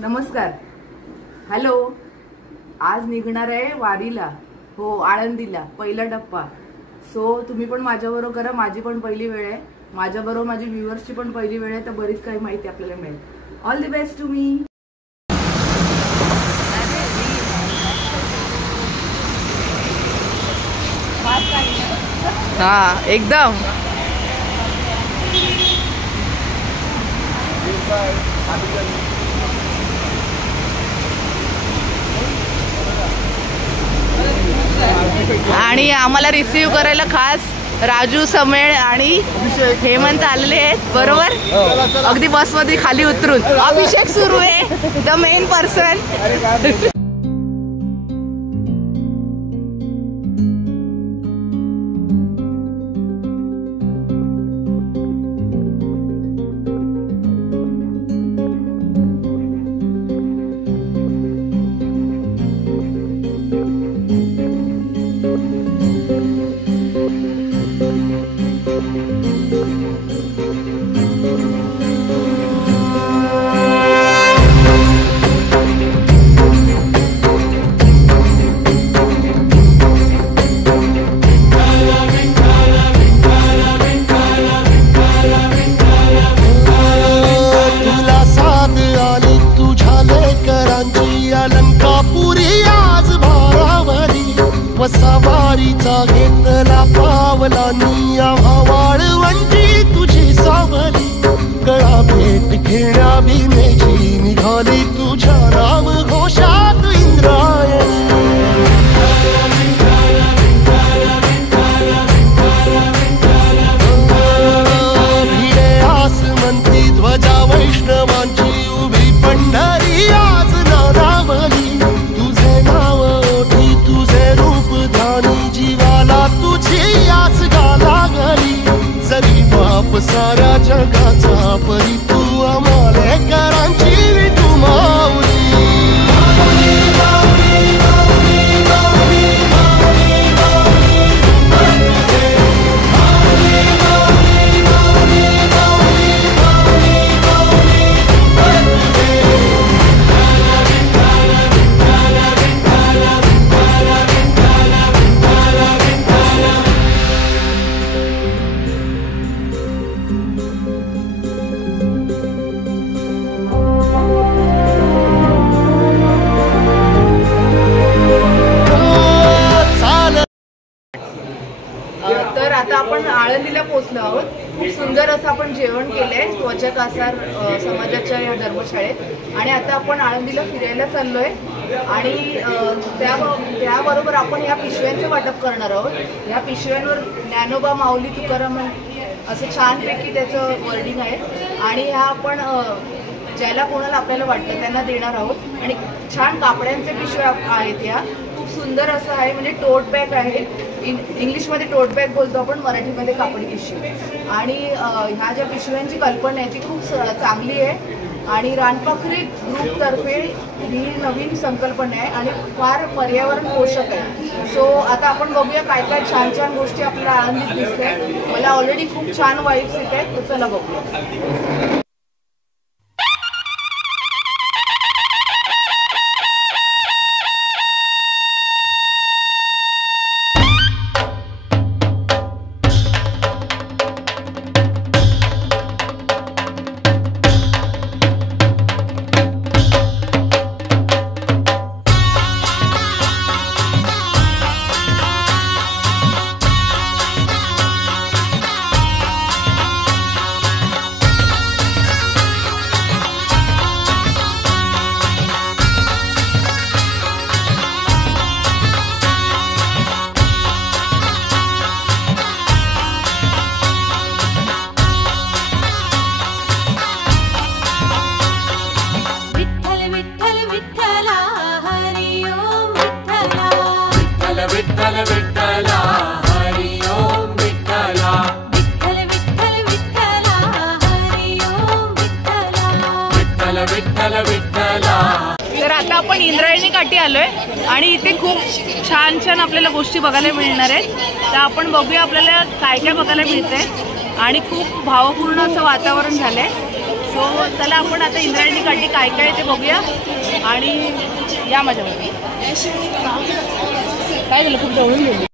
नमस्कार. हॅलो. आज निघणार आहे वारीला. हो, आळंदीला पहिला टप्पा. सो तुम्ही पण माझ्याबरोबर करा. माझी पण पहिली वेळ आहे. माझ्याबरोबर माझी व्ह्युअर्सची पण पहिली वेळ आहे. तर बरीच काही माहिती आपल्याला मिळेल. All the best to me. हा, एकदम. आणि आम्हाला रिसीव्ह करायला खास राजू, समेळ आणि हेमंत आलेले आहेत. बरोबर, अगदी बसमध्ये खाली उतरून अभिषेक सुरू आहे, द मेन पर्सन. सवारीचा घेतला पावला निया वाळवंटी तुझी सावली. गळा भेट घेण्या भीमेची निघाली तुझ्या राम घोषात इंद्रायणी. भिडे आसमंती ध्वजा वैष्णवांची उभी पंढरी आज नारावली. तुझे नाव ओठी तुझे रूप ध्यानी जीवाला तुझी आस लागली. जरी बाप साऱ्या जगाचा परी तू आमालेकरांची विठू माऊली. तर आता आपण आळंदीला पोहोचलो आहोत. खूप सुंदर असं आपण जेवण केलंय त्वचा कासार समाजाच्या या धर्मशाळेत. आणि आता आपण आळंदीला फिरायला चाललोय. आणि त्याबरोबर आपण या पिशव्यांचं वाटप करणार आहोत. या पिशव्यांवर ज्ञानोबा, माऊली, तुकाराम असं छानपैकी त्याचं वर्डिंग आहे. आणि ह्या आपण ज्याला कोणाला आपल्याला वाटतं त्यांना देणार आहोत. आणि छान कापड्यांचे पिशव्या आहेत. ह्या खूप सुंदर असं आहे. म्हणजे टोट बॅग आहे. इंग्लिशमध्ये टोट बॅग बोलतो आपण, मराठीमध्ये कापडी पिशवी. आणि ह्या ज्या पिशव्यांची कल्पना आहे ती खूप चांगली आहे. आणि रानपाखरी ग्रुपतर्फे ही नवीन संकल्पना आहे आणि फार पर्यावरण पोषक आहे. सो आता आपण बघूया काय काय छान छान गोष्टी आपल्याला आळंदीत दिसतात. मला ऑलरेडी खूप छान वाईब्स येत आहेत. तर चला बघूया. तर आता आपण इंद्रायणी काठी आलोय आणि इथे खूप छान छान आपल्याला गोष्टी बघायला मिळणार आहेत. तर आपण बघूया आपल्याला काय काय बघायला मिळतंय. आणि खूप भावपूर्ण असं वातावरण झालंय. सो चला आपण आता इंद्रायणी काठी काय काय ते बघूया आणि या माझ्यावरती काय झालं खूप जवळून गेली.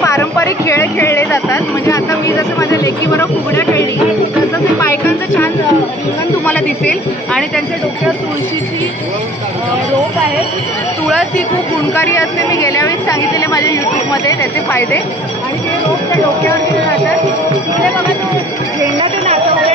पारंपरिक खेळ खेळले जातात. म्हणजे आता मी जसं माझ्या लेकीबरोबर फुगड्या खेळली तसं ते बायकांचं छान रिंगण तुम्हाला दिसेल आणि त्यांच्या डोक्यावर तुळशीची रोप आहे. तुळस ही खूप गुणकारी असते. मी गेल्या वेळेस सांगितलेले माझ्या यूट्यूबमध्ये त्याचे फायदे. आणि ते रोप त्या डोक्यावरती राहतात. तिकडे बघा तो झेंडा ते नाचवते.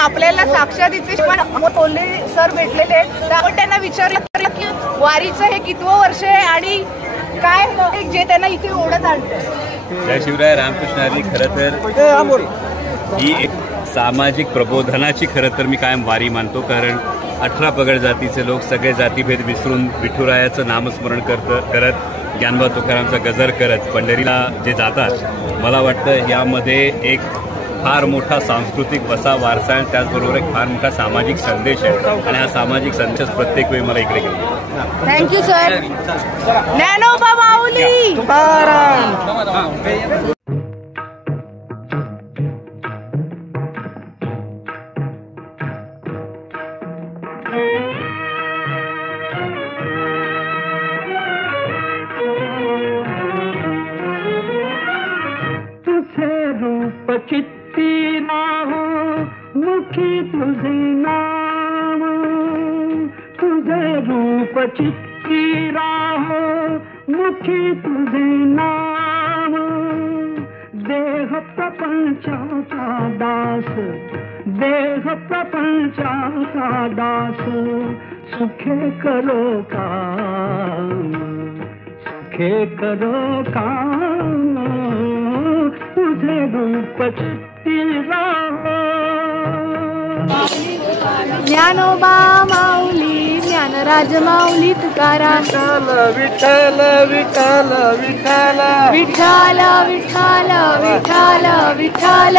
आपल्याला साक्षात इथे पण टोले सर भेटलेले आहेत, तर आपण त्यांना विचारलं की वारीचं हे कितवं वर्ष आहे आणि काय जे त्यांना इथे ओढत आणतं. जय शिवराय रामकृष्ण हरी. खरं तर ही एक सामाजिक प्रबोधनाची खरं तर मी कायम वारी मानतो, कारण 18 पगड जातीचे लोक सगळे जातीभेद विसरून विठुरायाचं नामस्मरण करत ज्ञानोबा तुकारामचा गजर करत पंढरीला जे जातात, मला वाटतं यामध्ये एक फार मोठा सांस्कृतिक वसा वारसा आहे, त्याचबरोबर एक फार मोठा सामाजिक संदेश आहे आणि हा सामाजिक संदेश प्रत्येक वेळी मला इकडे घेऊन. Thank you sir. ज्ञानोबा माऊली. चित्ती नाव मुखी तुझे नाम, तुझे रूप चित्ती राह मुखी तुझे नाम. देह प्रपंचाचा दास, देह प्रपंचाचा दास, सुखे करो काम, सुखे करो काम. तुझे रूप चित्ती राह. ज्ञानोबा माऊली, ज्ञानराज माऊली तुकाराम. विठ्ठल विठ्ठल विठ्ठल विठ्ठल विठ्ठल विठ्ठल विठ्ठल.